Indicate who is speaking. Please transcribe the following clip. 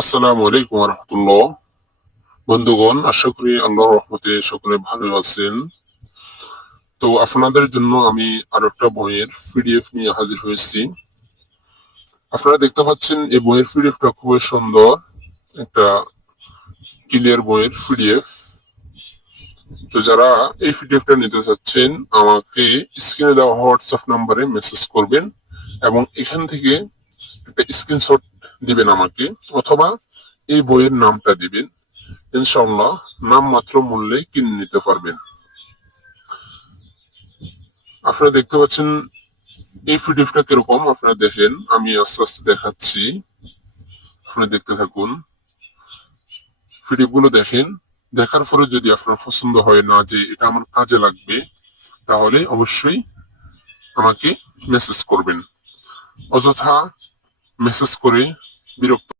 Speaker 1: আসসালামু আলাইকুম রহমতুল্লাহ বন্ধুগণ আশা করি আল্লাহ রহমতে সকলে ভালো আছেন তো আপনাদের জন্য আমি আরো একটা বইয়ের পিডিএফ নিয়ে হাজির হয়েছি আপনারা দেখতে পাচ্ছেন এই বইয়ের পিডিএফটা খুবই সুন্দর একটা ক্লিয়ার বইয়ের পিডিএফ তো যারা এই পিডিএফটা নিতে চাচ্ছেন আমাকে স্ক্রিনে দেওয়া হোয়াটসঅ্যাপ নাম্বারে মেসেজ করবেন এবং এখান থেকে একটা স্ক্রিনশট দিবেন আমাকে অথবা এই বইয়ের নামটা দিবেন ইনশাল্লাহ নাম মাত্র মূল্যে কিনে নিতে পারবেন আপনারা দেখতে পাচ্ছেন এই পিডিএফটা কিরকম আপনারা দেখেন আমি আস্তে আস্তে দেখাচ্ছি আপনি দেখতে থাকুন পিডিএফ গুলো দেখেন দেখার পরে যদি আপনার পছন্দ হয় না যে এটা আমার কাজে লাগবে তাহলে অবশ্যই আমাকে মেসেজ করবেন অযথা মেসেজ করে
Speaker 2: бирок